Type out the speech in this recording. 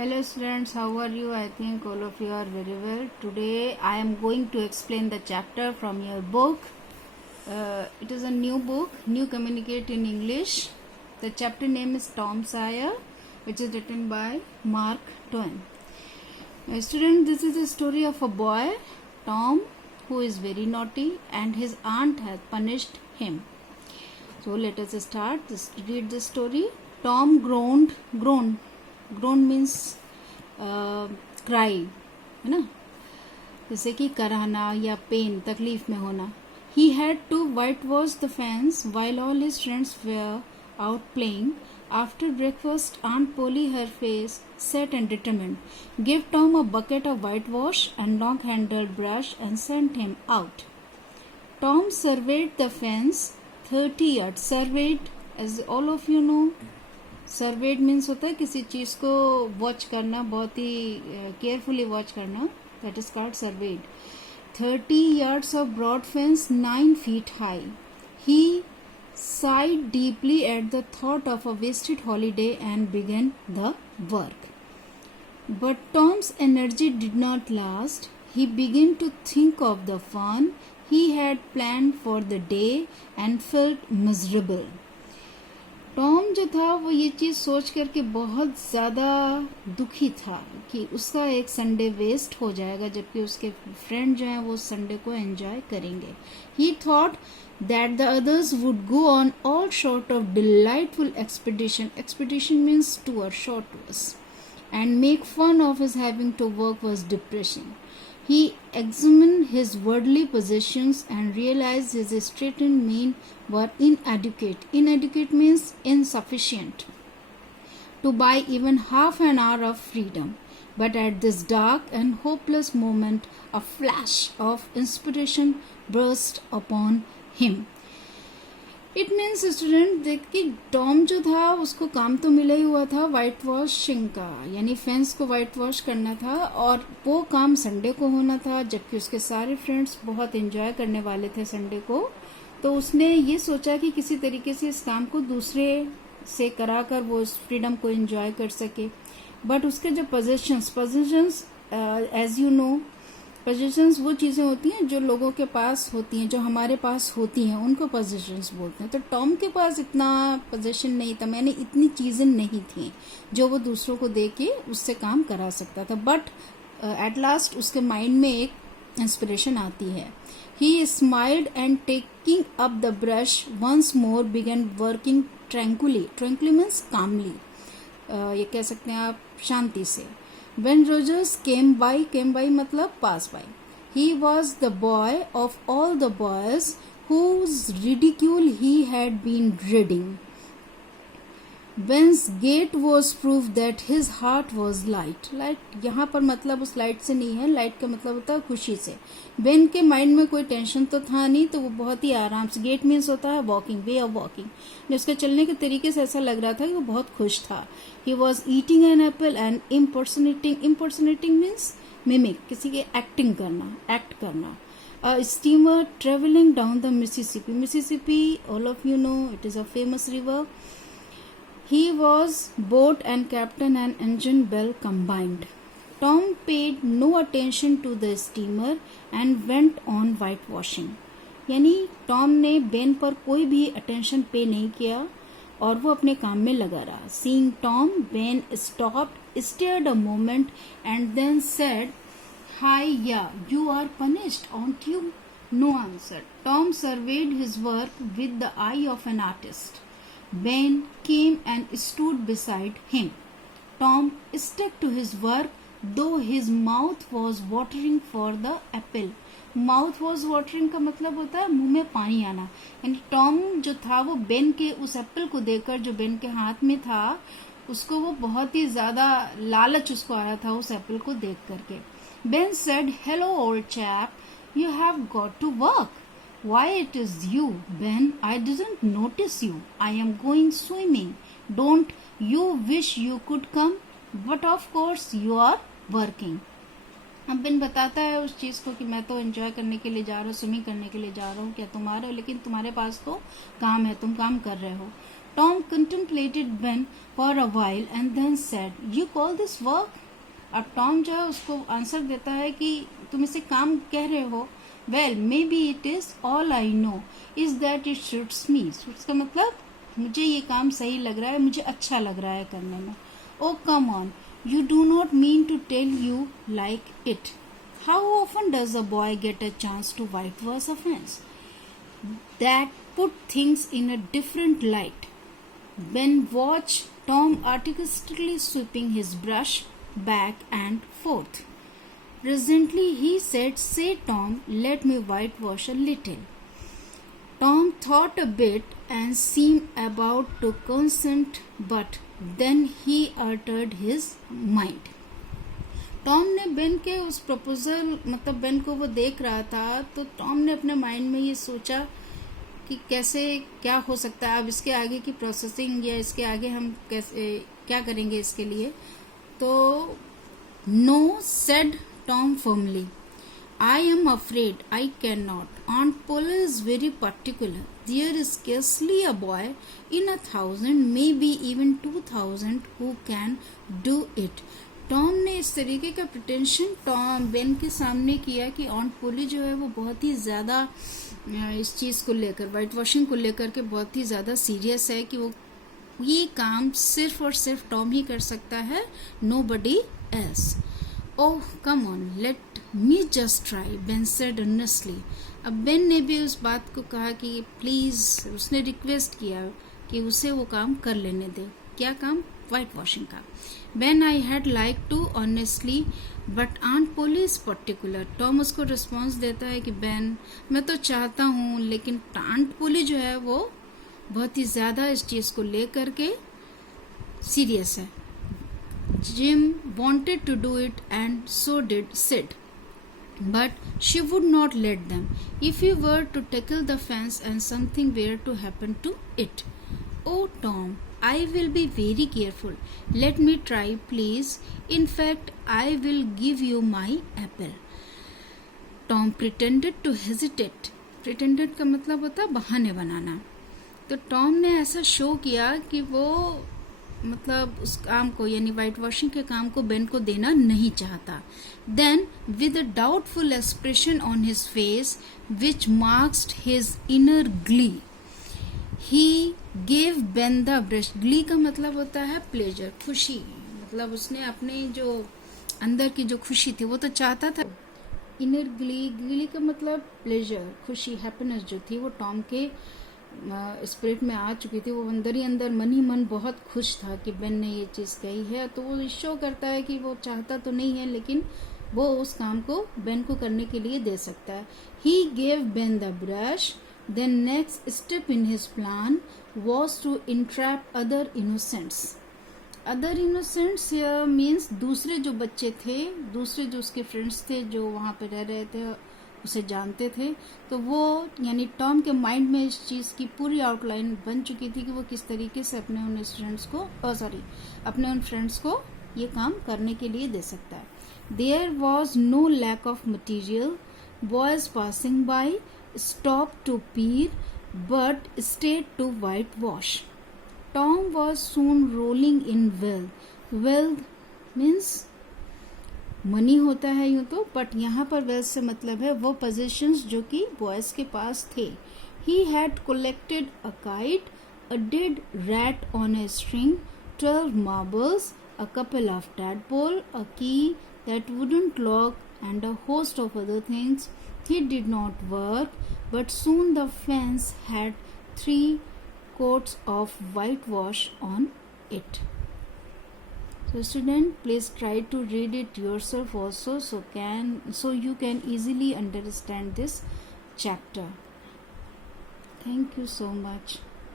Hello students, how are you? I think all of you are very well. Today I am going to explain the chapter from your book. It is a new book, New Communicate in English. The chapter name is Tom Sawyer, which is written by Mark Twain. Student, this is the story of a boy, Tom, who is very naughty and his aunt has punished him. So let us start. Read the story. Tom groaned. Groan means cry है ना, जैसे कि कराहना या pen, तकलीफ में होना. He had to whitewash the fence while all his friends were out playing. After breakfast, Aunt Polly, her face set and determined, gave Tom a bucket of whitewash and long-handled brush and sent him out. Tom surveyed the fence 30 yards. Surveyed, as all of you know, served means होता है किसी चीज को watch करना, बहुत ही carefully watch करना. That is called served. 30 yards of broad fence 9 feet high. He sighed deeply at the thought of a wasted holiday and began the work. But Tom's energy did not last. He began to think of the fun he had planned for the day and felt miserable. Tom जो था वो ये चीज सोच करके बहुत ज्यादा दुखी था कि उसका एक संडे वेस्ट हो जाएगा, जबकि उसके फ्रेंड जो हैं वो संडे को एंजॉय करेंगे. He thought that the others would go on all sort of delightful expedition means tour, short tours, and make fun of his having to work was depressing. He examined his worldly possessions and realized his straitened means were inadequate. Inadequate means insufficient to buy even half an hour of freedom. But at this dark and hopeless moment, a flash of inspiration burst upon him. It means student, देख कि Tom जो था उसको काम तो मिला ही हुआ था व्हाइट वॉशिंग का, यानी फेंस को व्हाइट वॉश करना था, और वो काम संडे को होना था, जबकि उसके सारे फ्रेंड्स बहुत एंजॉय करने वाले थे संडे को. तो उसने ये सोचा कि किसी तरीके से इस काम को दूसरे से कराकर वो इस फ्रीडम को एंजॉय कर सके. बट उसके जो possessions as you know, possessions वो चीजें होती हैं जो लोगों के पास होती हैं, जो हमारे पास होती हैं, उनको पोजेशंस बोलते हैं. तो टॉम के पास इतना पोजेशन नहीं था, मैंने इतनी चीजें नहीं थी जो वो दूसरों को दे के उससे काम करा सकता था. बट एट लास्ट उसके माइंड में एक इंस्पिरेशन आती है. He smiled and taking up the brush once more began working tranquilly. Tranquilly means calmly, ये कह सकते हैं आप शांति से. When Rogers came by मतलब pass by. He was the boy of all the boys whose ridicule he had been dreading. Ben's gait was proof that his heart was light. Light यहाँ पर मतलब उस लाइट से नहीं है, light का मतलब होता है खुशी से. बेन के माइंड में कोई टेंशन तो था नहीं, तो वो बहुत ही आराम से, गेट मीन्स होता है वॉकिंग, वे ऑफ वॉकिंग, उसके चलने के तरीके से ऐसा लग रहा था कि वो बहुत खुश था. He was eating an apple and impersonating means mimic, किसी के एक्टिंग करना, एक्ट करना. A steamer traveling down the Mississippi, all of you know, it is a famous river. He was boat and captain and engine bell combined. Tom paid no attention to the steamer and went on whitewashing. यानी Tom ने Ben पर कोई भी attention पे नहीं किया और वो अपने काम में लगा रहा. Seeing Tom, Ben stopped, stared a moment, and then said, "Hi, yeah, you are punished, aren't you?" No answer. Tom surveyed his work with the eye of an artist. Ben came and stood beside him. Tom stuck to his work, though his mouth was watering for the apple. Mouth was watering का मतलब होता है मुंह में पानी आना. यानी Tom जो था वो बेन के उस एप्पल को देखकर, जो बेन के हाथ में था, उसको वो बहुत ही ज्यादा लालच उसको आ रहा था उस एप्पल को देख करके. Ben said, "Hello, old chap. You have got to work." "Why, it is you, Ben. I didn't notice you. I am going swimming. Don't you wish you could come? But of course you are working." अब Ben बताता है उस चीज को कि मैं तो enjoy करने के लिए जा रहा हूँ, स्विमिंग करने के लिए जा रहा हूँ, क्या तुम आ रहे हो, लेकिन तुम्हारे पास तो काम है, तुम काम कर रहे हो. Tom contemplated Ben for a while and then said, "You call this work?" अब टॉम जो है उसको आंसर देता है कि तुम इसे काम कह रहे हो. Well, maybe it is. All I know is that it suits me. Suits का मतलब मुझे ये काम सही लग रहा है, मुझे अच्छा लग रहा है करने में. Oh, come on. You do not mean to tell you like it. How often does a boy get a chance to whitewash a fence? That put things in a different light. Ben watched Tom artistically sweeping his brush back and forth. Presently he said, "Say, Tom, let me whitewash a little." Tom thought a bit and seemed about to consent, but then he uttered his mind. Tom ने Ben के उस proposal मतलब Ben को वो देख रहा था, तो टॉम ने अपने माइंड में ये सोचा कि कैसे क्या हो सकता है, अब इसके आगे की प्रोसेसिंग या इसके आगे हम कैसे क्या करेंगे इसके लिए. तो no, said Tom firmly. I am afraid I cannot. Aunt Polly is very particular. There is scarcely a boy in 1,000, maybe even 2,000 who can do it. Tom ने इस तरीके का प्रिटेंशन टॉम बेन के सामने किया कि ऑन्ट पोली जो है वो बहुत ही ज़्यादा इस चीज़ को लेकर वाइट वॉशिंग को लेकर के बहुत ही ज़्यादा सीरियस है कि वो ये काम सिर्फ और सिर्फ टॉम ही कर सकता है, nobody else. Oh, come on, let me just try, Ben said earnestly. अब बेन ने भी उस बात को कहा कि प्लीज़, उसने रिक्वेस्ट किया कि उसे वो काम कर लेने दे. क्या काम? वाइट वॉशिंग का. Ben, I had liked to honestly, but Aunt Polly is particular. Tom उसको रिस्पॉन्स देता है कि बेन, मैं तो चाहता हूँ लेकिन आंट पोली जो है वो बहुत ही ज़्यादा इस चीज़ को लेकर के सीरियस है. Jim wanted to do it and so did Sid, but she would not let them. If he were to tackle the fence and something were to happen to it. Oh, Tom, I will be very careful. Let me try, please. In fact, I will give you my apple. Tom pretended to hesitate. Pretended का मतलब होता है बहाने बनाना. तो Tom ने ऐसा show किया कि वो मतलब उस काम को यानी वाइट वॉशिंग के काम को बेन को देना नहीं चाहता. Then with a doubtful expression on his face which marked his inner glee, he gave Ben the brush. Glee का मतलब होता है प्लेजर, खुशी. मतलब उसने अपने जो अंदर की जो खुशी थी वो तो चाहता था. इनर ग्ली, ग्ली का मतलब प्लेजर, खुशी, हैप्पीनेस जो थी वो टॉम के स्पिरिट में आ चुकी थी. वो अंदर ही अंदर मन ही मन बहुत खुश था कि बेन ने ये चीज़ कही है. तो वो शो करता है कि वो चाहता तो नहीं है लेकिन वो उस काम को बेन को करने के लिए दे सकता है. He gave Ben the brush. Then next step in his plan was to entrap other innocents. Other innocents means दूसरे जो बच्चे थे, दूसरे जो उसके फ्रेंड्स थे जो वहाँ पे रह रहे थे, उसे जानते थे. तो वो यानी टॉम के माइंड में इस चीज़ की पूरी आउटलाइन बन चुकी थी कि वो किस तरीके से अपने उन स्टूडेंट्स को अपने उन फ्रेंड्स को ये काम करने के लिए दे सकता है. There was no lack of material. Boys passing by stop to peer but stayed to whitewash. Tom was soon rolling in wealth. Wealth means money होता है यूं तो, बट यहाँ पर वेल्थ से मतलब है वो पोजेशंस जो कि बॉयज के पास थे. He had collected a kite, a dead rat on a string, 12 marbles, a couple of tadpole, a key that wouldn't lock, and a host of other things. He did not work, but soon the fence had 3 coats of whitewash on it. So student, please try to read it yourself also, so you can easily understand this chapter. Thank you so much.